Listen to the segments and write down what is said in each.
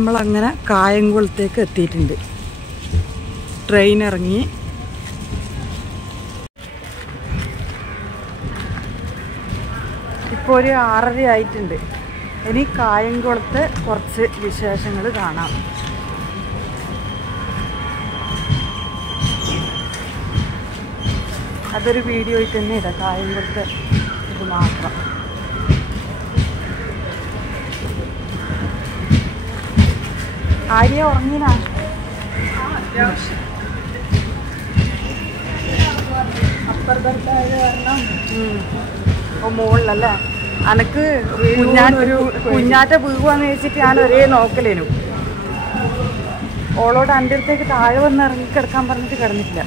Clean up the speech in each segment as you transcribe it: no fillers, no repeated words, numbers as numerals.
നമ്മളങ്ങനെ കായംകുളത്തേക്ക് എത്തിയിട്ടുണ്ട്. ട്രെയിൻ ഇറങ്ങി. ഇപ്പോൾ ഒരു 6:30 ആയിട്ടുണ്ട്. ഇനി കായംകുളത്ത് കുറച്ച് വിശേഷങ്ങൾ കാണാം. അതൊരു വീഡിയോയിൽ തന്നെ ഇടാം. കായംകുളത്ത് ഇത് മാത്രം. ആര്യ ഉറങ്ങിനാ? മുകളിലല്ലേ? അനക്ക് കുഞ്ഞാറ്റ വീഴുവാന്ന് വെച്ചിട്ട് ഞാൻ ഒരേ നോക്കലേനു. ഓളോട് എൻ്റെ അടുത്തേക്ക് താഴെ വന്ന് ഇറങ്ങി കിടക്കാൻ പറഞ്ഞിട്ട് കിടന്നിട്ടില്ല.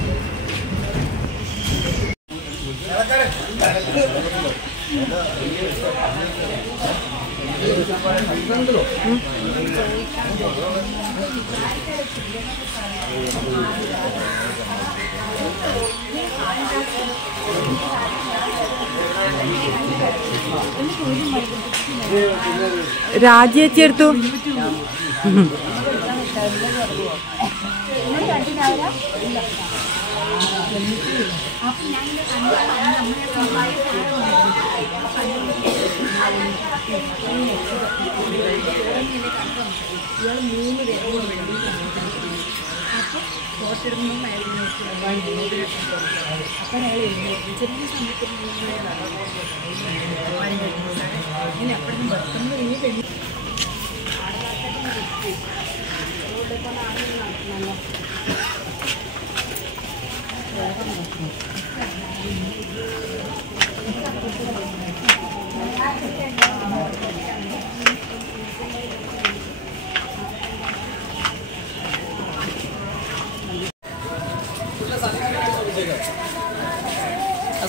രാജിയേച്ചി എടുത്തു.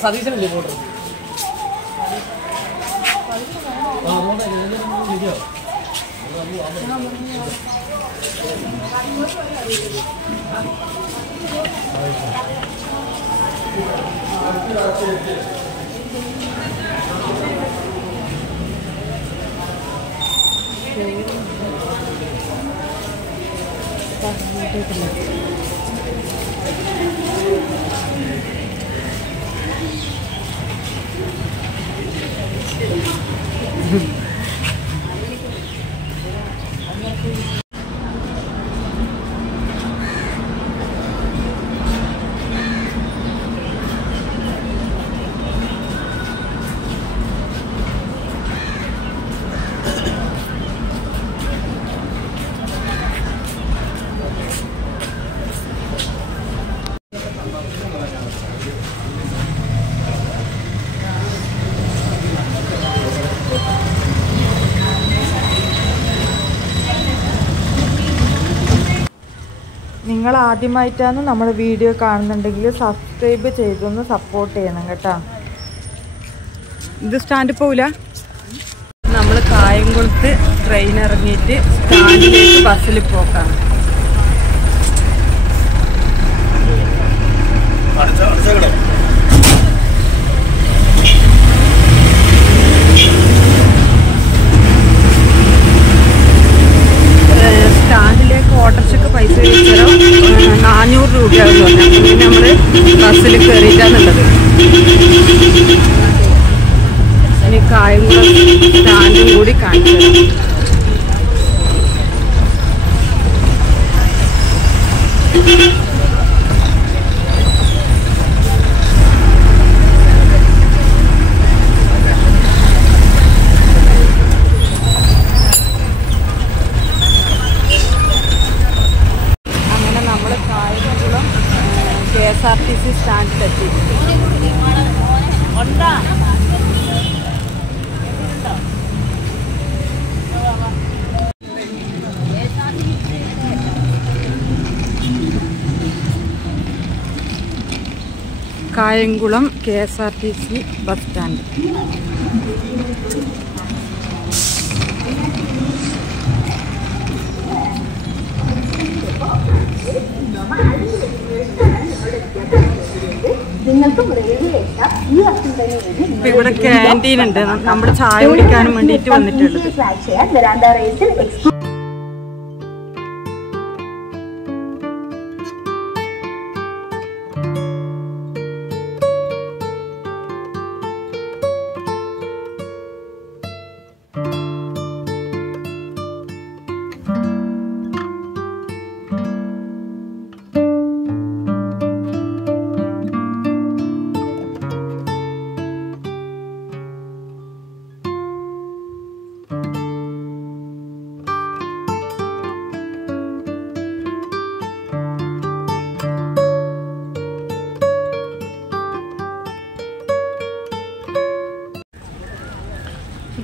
സതീശനല്ലേ ഫോട്ടോ? നിങ്ങൾ ആദ്യമായിട്ടാണ് നമ്മുടെ വീഡിയോ കാണുന്നുണ്ടെങ്കിൽ സബ്സ്ക്രൈബ് ചെയ്തൊന്ന് സപ്പോർട്ട് ചെയ്യണം കേട്ടോ. ഇത് സ്റ്റാൻഡിൽ പോവില്ല. നമ്മൾ കായംകുളത്ത് ട്രെയിൻ ഇറങ്ങിയിട്ട് സ്റ്റാൻഡിലേക്ക് ബസ്സിൽ പോക്കാണ്. സ്റ്റാൻഡിലേക്ക് ഓട്ടോറിക്ഷയ്ക്ക് പൈസ ചോദിച്ചാൽ 400 രൂപയാണെന്ന് പറഞ്ഞു. പിന്നെ നമ്മൾ ബസ്സിൽ കയറിയിട്ടാണുള്ളത്. ഇനി കായംകുളം സ്റ്റാൻഡും കൂടി കാണിച്ചു തരാം. KSRTC സ്റ്റാൻഡിലെത്തി. Kayamkulam KSRTC bus stand. ഇവിടെ ക്യാൻറ്റീൻ ഉണ്ട്. നമ്മൾ ചായ കുടിക്കാനും വേണ്ടിയിട്ട് വന്നിട്ടുള്ളത്.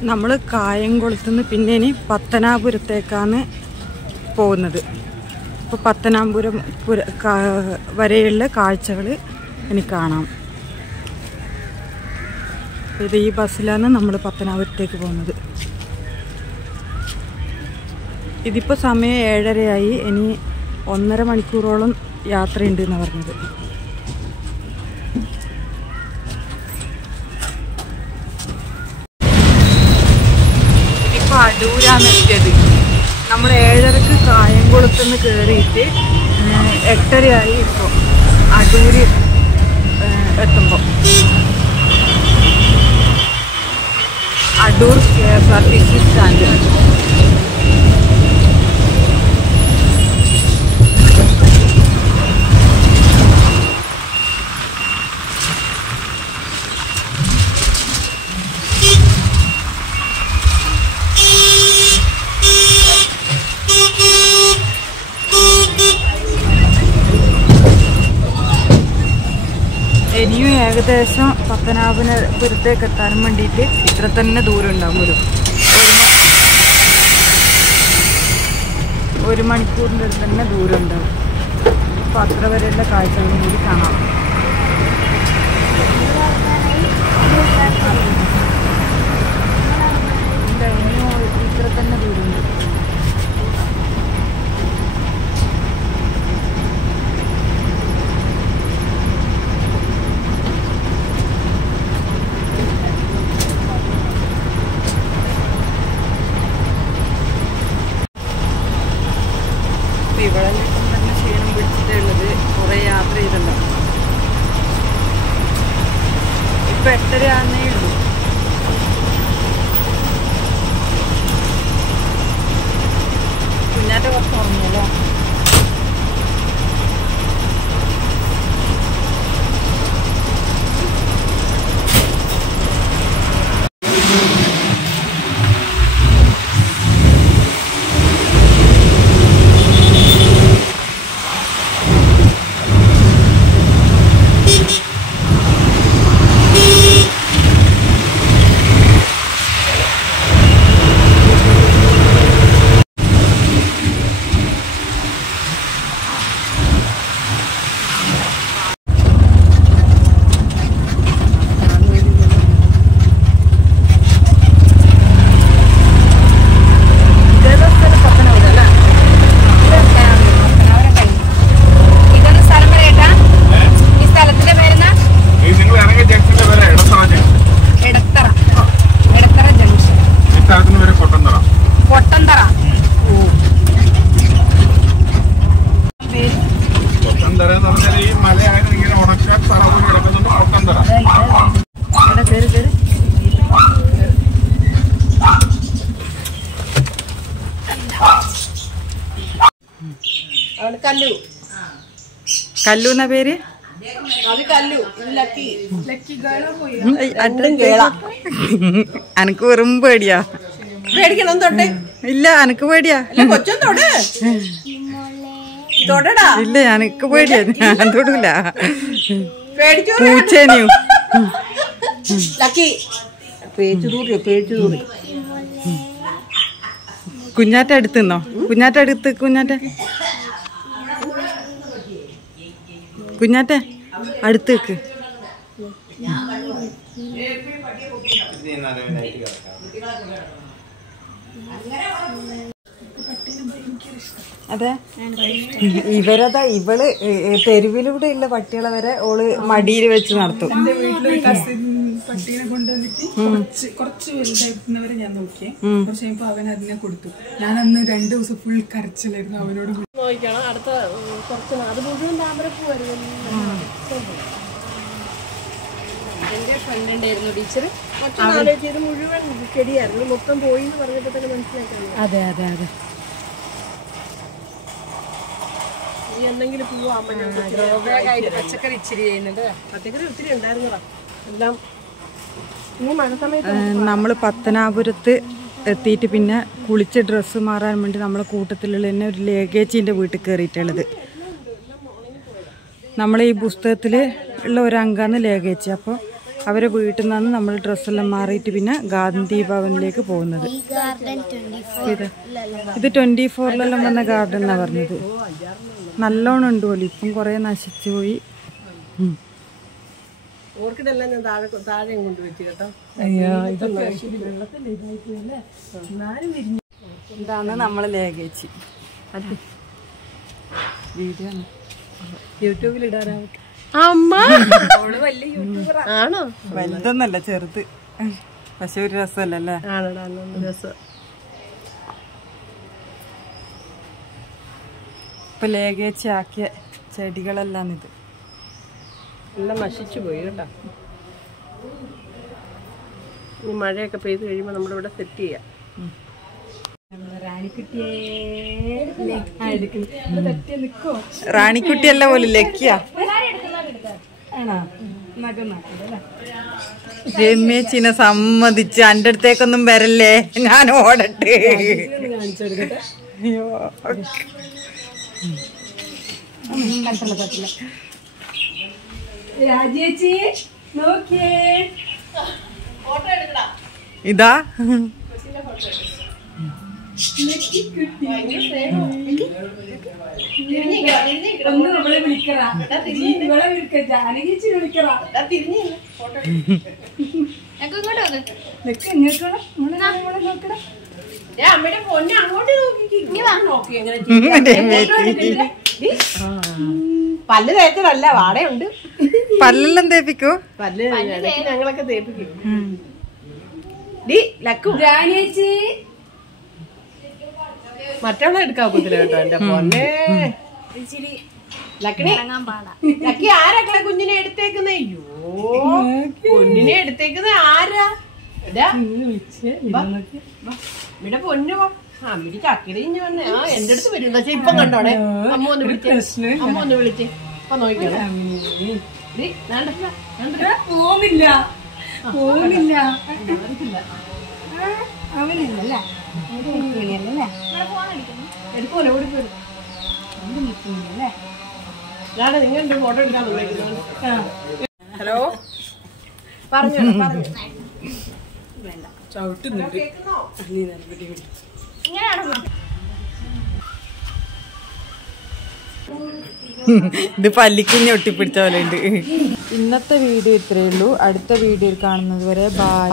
നമ്മൾ കായംകുളത്തുനിന്ന് പിന്നെ ഇനി പത്തനാപുരത്തേക്കാണ് പോകുന്നത്. അപ്പോൾ പത്തനാപുരം വരെയുള്ള കാഴ്ചകൾ എനിക്ക് കാണാം. ഇത് ഈ ബസ്സിലാണ് നമ്മൾ പത്തനാപുരത്തേക്ക് പോകുന്നത്. ഇതിപ്പോൾ സമയം 7:30 ഇനി 1.5 മണിക്കൂറോളം യാത്രയുണ്ട് എന്നാണ് പറഞ്ഞത്. ഇതിപ്പോൾ അടൂരാണ് എത്തിയത്. നമ്മൾ 7:30 കായംകുളത്തുനിന്ന് കയറിയിട്ട് 8:30 ഇപ്പോൾ അടൂര് എത്തുമ്പോൾ. Adoor KSRTC stand. ഇനിയും ഏകദേശം പത്തനാപുരത്തേക്ക് എത്താൻ വേണ്ടിയിട്ട് ഇത്ര തന്നെ ദൂരം ഉണ്ടാകുമല്ലോ. 1 മണിക്കൂറിൻ്റെ തന്നെ ദൂരം ഉണ്ടാവും. അപ്പോൾ അത്ര വരെയുള്ള കാഴ്ചകളും കൂടി കാണാം. ഇനിയും ഇത്ര തന്നെ ദൂരമുണ്ട്. ഇവിടെ തന്നെ ക്ഷീണം പിടിച്ചിട്ടുള്ളത്. കുറേ യാത്ര ചെയ്തല്ലോ. ഇപ്പം 8:30 ആകുന്നേ ഉള്ളൂ. കുഞ്ഞാറ്റ കുറച്ച് ഉറങ്ങിയല്ലോ. കല്ലു എന്ന പേര്. അനക്ക് വെറും പേടിയാ. ഇല്ല അനക്ക് പേടിയാ. ഇല്ല അനക്ക് പേടിയാ. ഞാൻ തൊടൂല. പൂച്ചേനെയും കുഞ്ഞാറ്റ അടുത്തുന്നോ? കുഞ്ഞാറ്റ അടുത്ത്. കുഞ്ഞാറ്റ അടുത്ത് വെക്ക്. അതെ ഇവരതാ ഇവള് തെരുവിലൂടെ ഉള്ള പട്ടികളെ വരെ ഓള് മടിയിൽ വെച്ച് നടത്തും. പട്ടീനെ കൊണ്ടുവന്നിട്ട് കുറച്ച് വലുതായിരുന്നവരെ ഞാൻ നോക്കിയേ. പക്ഷെ ഇപ്പൊ അവൻ അതിനെ കൊടുത്തു. ഞാൻ അന്ന് 2 ദിവസം ഫുൾ കരച്ചിലായിരുന്നു അവനോട്. നോക്കണം അടുത്ത കുറച്ച് അത് മുഴുവൻ താമരപ്പൂവായിരുന്നു. എന്റെ ഫ്രണ്ട് ഉണ്ടായിരുന്നു ടീച്ചർ. ഇത് മുഴുവൻ ചെടിയായിരുന്നു. മൊത്തം പോയി എന്ന് പറഞ്ഞപ്പോഴത്തേക്ക് മനസ്സിലാക്കാൻ. അതെ അതെ അതെ. ഈ എന്തെങ്കിലും പോവാൻ പച്ചക്കറി ഇച്ചിരി ചെയ്യുന്നുണ്ട്. പച്ചക്കറി ഒത്തിരി ഉണ്ടായിരുന്നതാ എല്ലാം. നമ്മൾ പത്തനാപുരത്ത് എത്തിയിട്ട് പിന്നെ കുളിച്ച് ഡ്രസ്സ് മാറാൻ വേണ്ടി നമ്മളെ കൂട്ടത്തിലുള്ള തന്നെ ഒരു ലേഖേച്ചിൻ്റെ വീട്ടിൽ കയറിയിട്ടുള്ളത്. നമ്മളെ ഈ പുസ്തകത്തിൽ ഉള്ള ഒരു അംഗമാണ് ലേഖേച്ചി. അപ്പോൾ അവരെ വീട്ടിൽ നിന്നാണ് നമ്മൾ ഡ്രസ്സെല്ലാം മാറിയിട്ട് പിന്നെ ഗാന്ധി ഭവനിലേക്ക് പോകുന്നത്. ഇത് 24-ലെല്ലാം വന്ന ഗാർഡൻ എന്നാ പറഞ്ഞത്. നല്ലോണം ഉണ്ട് പോലും, ഇപ്പം കുറേ നശിച്ചു പോയി. ഇതാണ് നമ്മളെ ലേഖേച്ചി. വീഡിയോ യൂട്യൂബിലിടാനാവും. ആണോ? വലുതൊന്നല്ല, ചെറുത്. പക്ഷെ ഒരു രസമല്ലേ? ഇപ്പൊ ലേഖേച്ചി ആക്കിയ ചെടികളെല്ലാം ഇത് എല്ലാം നശിച്ചു പോയി കേട്ടോ. ഈ മഴയൊക്കെ പെയ്ത് കഴിയുമ്പോൾ നമ്മളിവിടെ സെറ്റ് ചെയ്യാം. റാണിക്കുട്ടിയല്ല പോലും ലക്കിയ. രമ്യേച്ചിനെ സമ്മതിച്ച് എൻ്റെ അടുത്തേക്കൊന്നും വരല്ലേ, ഞാൻ ഓടട്ടെ. അയ്യോ രാജേച്ചി നോക്കിയേ, ഇതാ പല്ല് തേച്ചതല്ല, വാടയുണ്ട്. പല്ലെല്ലാം തേപ്പിക്കോ? പല്ല് ഞങ്ങളൊക്കെ തേപ്പിക്കും. മറ്റുള്ള എടുക്കാൻ ഒക്കത്തില്ല കേട്ടോ എന്റെ പൊന്നെ. ലക്കി ആരാക്കളെ കുഞ്ഞിനെ എടുത്തേക്കുന്നേ? അയ്യോ, പൊന്നിനെ എടുത്തേക്കുന്ന ആരാ? ഇവിടെ പൊന്നു അമ്മിക്ക് ചക്കിരി ഇഞ്ഞു വന്നെ. ആ എന്റെ അടുത്ത് വരും. പക്ഷെ ഇപ്പം കണ്ടോടെ, അമ്മ ഒന്ന് വിളിച്ചേ, അമ്മ ഒന്ന് വിളിച്ചേ. ഇപ്പൊ നോക്കിക്കോളെ. പോകുന്നില്ല പോകുന്നില്ല അവനില്ലല്ലേ, എടുക്കൂല ഓടിപ്പോരും. ഞാൻ നിങ്ങളുടെ ഫോട്ടോ എടുക്കാൻ ഹലോ പറഞ്ഞു ചവിട്ടുന്നുണ്ട്. ഇത് പല്ലിക്കുഞ്ഞ് ഒട്ടിപ്പിടിച്ച പോലെ ഉണ്ട്. ഇന്നത്തെ വീഡിയോ ഇത്രയേ ഉള്ളൂ. അടുത്ത വീഡിയോയിൽ കാണുന്നത് വരെ ബൈ.